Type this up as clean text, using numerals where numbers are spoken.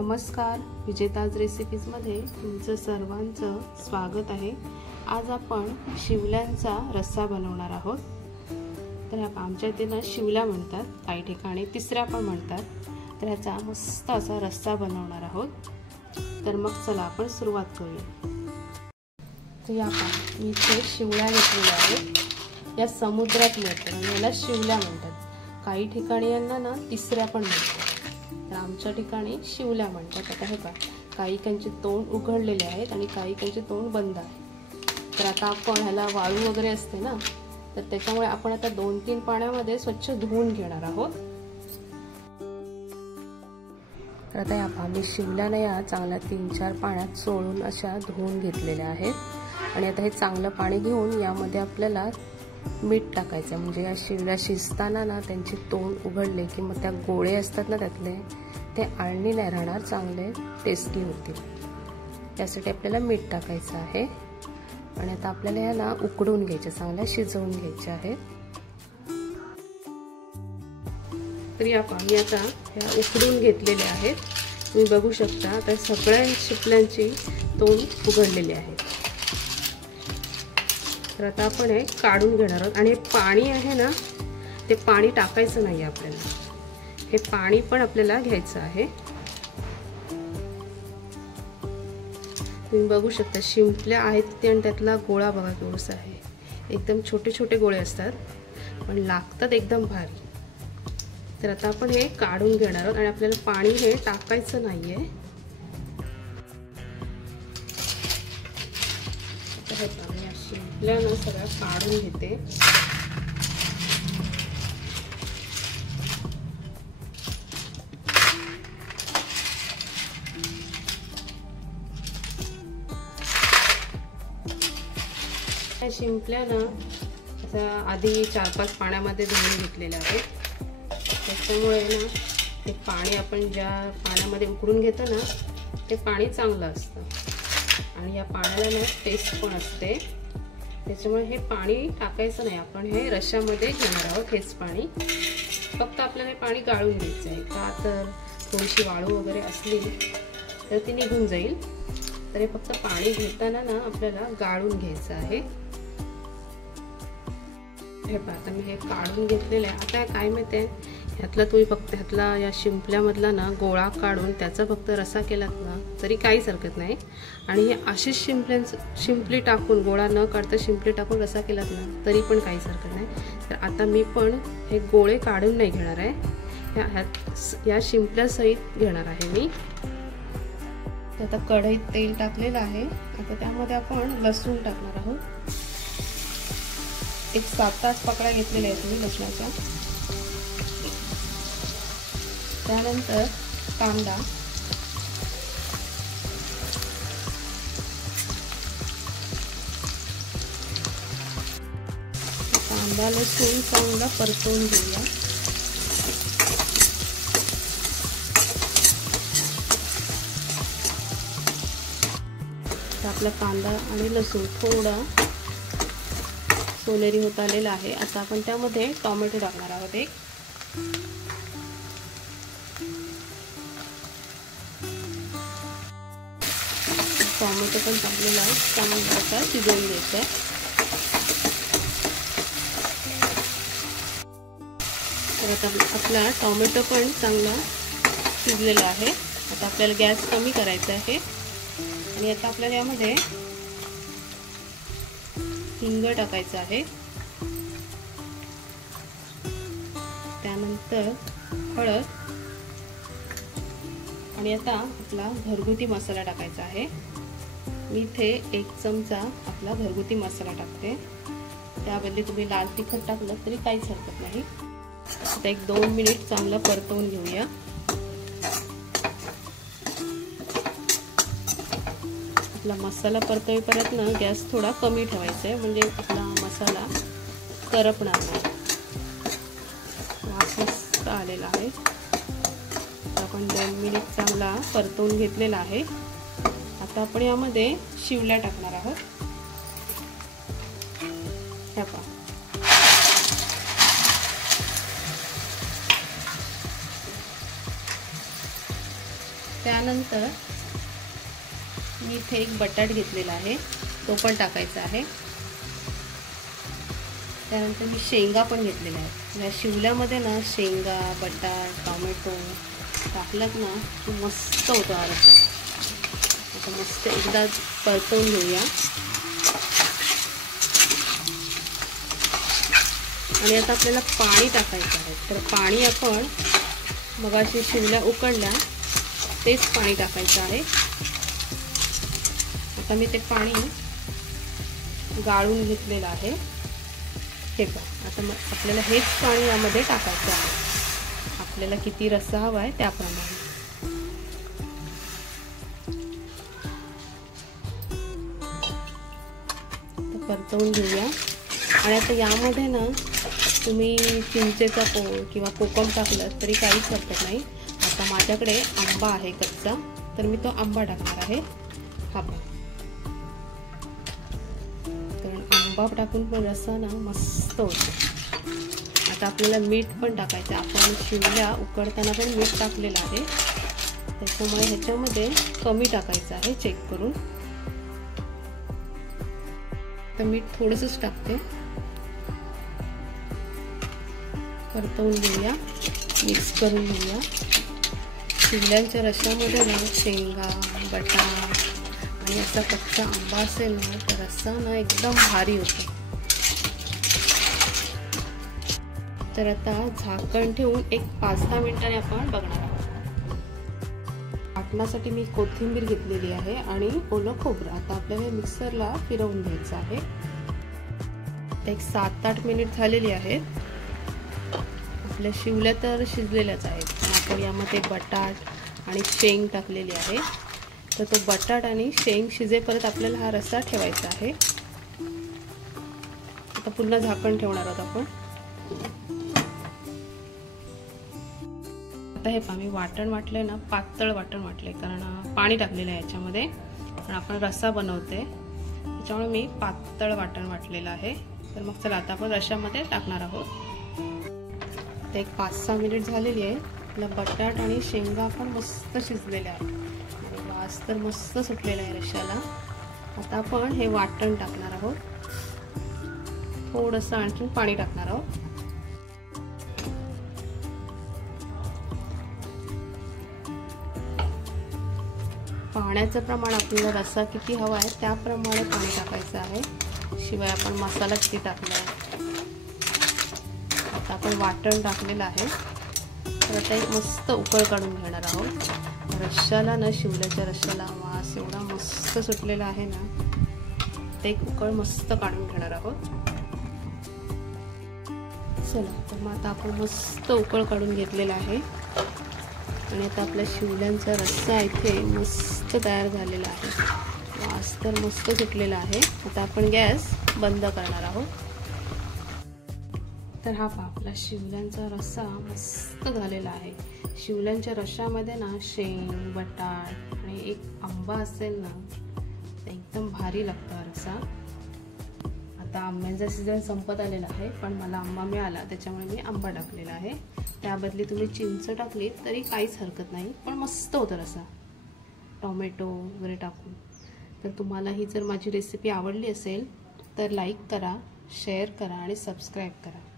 नमस्कार, विजेताज रेसिपीजमध्ये तुमचं सर्वांचं स्वागत आहे। आज आपण शिवल्यांचा रस्सा बनवणार आहोत। तर आमच्या इथे ना शिवल्या म्हणतात, काही ठिकाणी तिसऱ्या पण म्हणतात। तर याचा मस्त असा रस्सा बनवणार आहोत। तर मग चला आपण सुरुवात करूया। तर मी इथे शिवल्या घेतलेल्या आहेत। या समुद्रात मिळतात आणि याला शिवल्या म्हणतात। काही ठिकाणी यांना ना तिसऱ्या पण म्हणतात, तर आमच्या ठिकाणी शिवल्या म्हणतात। आता हे काही कांचे तोंड उघडलेले आहेत आणि काही कांचे तोंड बंद आहे। तर आता आपण ह्याला वाळू वगैरे असते ना, तर त्याच्यामुळे आपण आता 2-3 पाण्यामध्ये स्वच्छ धुवून घेणार आहोत। तर आता आम्ही शिवल्याला या चांगल्या 3-4 पाण्यात सोडून अशा धुवून घेतलेल्या आहेत। आणि आता हे चांगलं पाणी घेऊन यामध्ये आपल्याला मीठ टाकायचं, म्हणजे या शिवल्या शिजताना ना त्यांची तोंड उघडले की मग त्या गोळे असतात ना त्यातले ते आळणी नाही राहणार, चांगले टेस्टी होतील। त्यासाठी आपल्याला मीठ टाकायचं आहे। आणि आता आपल्याला याला उकडून घ्यायचे, चांगल्या शिजवून घ्यायचे आहे। तर या पाणी आता ह्या उकडून घेतलेले आहेत। तुम्ही बघू शकता आता सगळ्या शिवल्यांची तोंड उघडलेली आहे। तर आता आपण हे काढून घेणार आहोत। आणि पाणी आहे ना, ते पाणी टाकायचं नाही आपल्याला, हे पाणी पण आपल्याला घ्यायचं आहे। तुम्ही बघू शकता शिंपल्या आहेत ते, आणि त्यातला गोळा बघा केवढा आहे। एकदम छोटे छोटे गोळे असतात पण लागतात एकदम भारी। तर आता आपण हे काढून घेणार आहोत आणि आपल्याला पाणी हे टाकायचं नाहीये। तर हे शिंपल्या ना सगळ्या काढून घेते। शिंपल्या ना आधी 4-5 पाण्यामध्ये धुवून घेतलेल्या आहेत। त्याच्यामुळे ना ते पाणी आपण ज्या पाण्यामध्ये उकडून घेतो ना, ते पाणी चांगलं असतं आणि या पाण्याला ना टेस्ट पण असते। त्याच्यामुळे हे पाणी टाकायचं नाही, आपण हे रश्श्यामध्ये घेणार आहोत हेच पाणी। फक्त आपल्याला हे पाणी गाळून घ्यायचं आहे, का तर थोडीशी वाळू वगैरे असली तर ती निघून जाईल। तर हे फक्त पाणी घेताना ना आपल्याला गाळून घ्यायचं आहे। हे आता मी हे काढून घेतलेलं आहे। आता काय माहिती आहे, ह्यातला तुम्ही फक्त ह्यातला या शिंपल्यामधला ना गोळा काढून त्याचा फक्त रस्सा केलात ना तरी काहीच हरकत नाही। आणि हे अशीच शिंपली टाकून, गोळा न काढता शिंपली टाकून रस्सा केलात ना तरी पण काहीच हरकत नाही। तर आता मी पण हे गोळे काढून नाही घेणार आहे, या शिंपल्या सहित घेणार आहे मी। आता कढईत तेल टाकलेलं आहे। आता त्यामध्ये आपण लसूण टाकणार आहोत। एक 7-8 पकड्या घेतलेल्या आहेत मी लसणाच्या। त्यानंतर कांदा, कांदा लसूण चांगला परतवून घेऊया। आपला कांदा आणि लसूण थोडा सोनेरी होत आलेला आहे। आता आपण त्यामध्ये टोमॅटो टाकणार आहोत एक। टोमॅटो पण टाकलेला आहे, चांगला असा शिजवून घ्यायचा आहे। तर आता आपला टोमॅटो पण चांगला शिजलेला आहे। आता आपल्याला गॅस कमी करायचा आहे। आणि आता आपल्याला यामध्ये हिंग टाकायचं आहे, त्यानंतर हळद, आणि आता आपला घरगुती मसाला टाकायचा आहे। मी इथे 1 चमचा आपला घरगुती मसाला टाकते, त्याबद्दल तुम्ही लाल तिखट टाकलं तरी काहीच हरकत नाही। आता 1-2 मिनिट चांगलं परतवून घेऊया। आपला मसाला परतवेपर्यंत ना गॅस थोडा कमी ठेवायचा आहे, म्हणजे आपला मसाला करपणार नाही। वास मस्त आलेला आहे। आपण 2 मिनिट चांगला परतवून घेतलेला आहे। आता आपण यामध्ये शिवल्या टाकणार आहोत। हे पहा, त्यानंतर मी इथे एक बटाट घेतलेला आहे, तो पण टाकायचा आहे. त्यानंतर मी शेंगा पण घेतलेल्या आहेत. या शिवल्यामध्ये ना शेंगा, बटाट, टोमॅटो टाकलं ना की मस्त होतो हा रस्सा. आता मस्त एकदा परतवून घेऊया. आणि आता आपल्याला पाणी टाकायचं आहे. तर पाणी आपण मगाशी शिवल्या उकळल्या तेच पाणी टाकायचं आहे. आता मी ते पाणी गाळून घेतलेलं आहे. हे पहा, आता मग आपल्याला हेच पाणी यामध्ये टाकायचं आहे. आपल्याला किती रस्सा हवा आहे त्याप्रमाणे. परतवून घेऊया. आणि आता यामध्ये ना तुम्ही चिंचेचा किंवा कोकम टाकलं तरी काहीच हरकत नाही. आता माझ्याकडे आंबा आहे कच्चा, तर मी तो आंबा टाकणार आहे. हा पहा, कारण आंबा टाकून पण रस्सा ना मस्त होतो. आता आपल्याला मीठ पण टाकायचं. आपण शिवल्या उकडताना पण मीठ टाकलेलं आहे, त्याच्यामुळे ह्याच्यामध्ये कमी टाकायचं आहे चेक करून. तर मीठ थोडंसंच टाकते. परतवून घेऊया, मिक्स करून घेऊया. शिवल्यांच्या रश्श्यामध्ये ना शेंगा, बटाट आणि असा कच्चा आंबा असेल ना तर रस्सा ना एकदम भारी होतो. तर आता झाकण ठेवून एक 5-10 मिनिटांनी आपण बघणार आहोत. वाटण्यासाठी मी कोथिंबीर घेतलेली आहे आणि ओलं खोबरं. आता आपल्याला मिक्सरला फिरवून घ्यायचं आहे. एक 7-8 मिनिट झालेली आहेत. आपल्या शिवल्या तर शिजलेल्याच आहेत, पण आपण यामध्ये बटाट आणि शेंग टाकलेली आहे. तर तो बटाट आणि शेंग शिजेपर्यंत आपल्याला हा रस्सा ठेवायचा आहे. आता पुन्हा झाकण ठेवणार आहोत आपण. आता हे पहा, मी वाटण वाटलंय ना, पातळ वाटण वाटलंय, कारण पाणी टाकलेलं आहे याच्यामध्ये. पण आपण रस्सा बनवते त्याच्यामुळे मी पातळ वाटण वाटलेलं आहे. तर मग चला आता आपण रश्श्यामध्ये टाकणार आहोत. आता एक 5-6 मिनिट झालेली आहे. आपला बटाट आणि शेंगा पण मस्त शिजलेल्या आहेत आणि वास तर मस्त सुटलेला आहे रश्श्याला. आता आपण हे वाटण टाकणार आहोत. थोडंसं आणखी पाणी टाकणार आहोत. पाण्याचं प्रमाण आपल्याला रस्सा किती हवा आहे त्याप्रमाणे पाणी टाकायचं आहे. शिवाय आपण मसाला किती टाकला आहे. आता आपण वाटण टाकलेलं आहे. तर आता एक मस्त उकळ काढून घेणार आहोत. रश्श्याला ना, शिवल्याच्या रश्श्याला वास एवढा मस्त सुटलेला आहे ना, ते एक उकळ मस्त काढून घेणार आहोत. चला, तर मग आता आपण मस्त उकळ काढून घेतलेला आहे आणि आता आपल्या शिवल्यांचा रस्सा इथे मस्त तयार झालेला आहे. वास तर मस्त सुटलेला आहे. आता आपण गॅस बंद करणार आहोत. तर हा पहा, आपला शिवल्यांचा रस्सा मस्त झालेला आहे. शिवल्यांच्या रश्श्यामध्ये ना शेंग, बटाट आणि एक आंबा असेल ना तर एकदम भारी लागतो हा रस्सा. आता आंब्यांचा सीझन संपत आलेला आहे, पण मला आंबा मिळाला त्याच्यामुळे मी आंबा टाकलेला आहे. त्याबदली तुम्ही चिंच टाकली तरी काहीच हरकत नाही, पण मस्त होतं रस्सा टोमॅटो वगैरे टाकून. तर तुम्हाला ही जर माझी रेसिपी आवडली असेल तर लाईक करा, शेअर करा आणि सबस्क्राईब करा.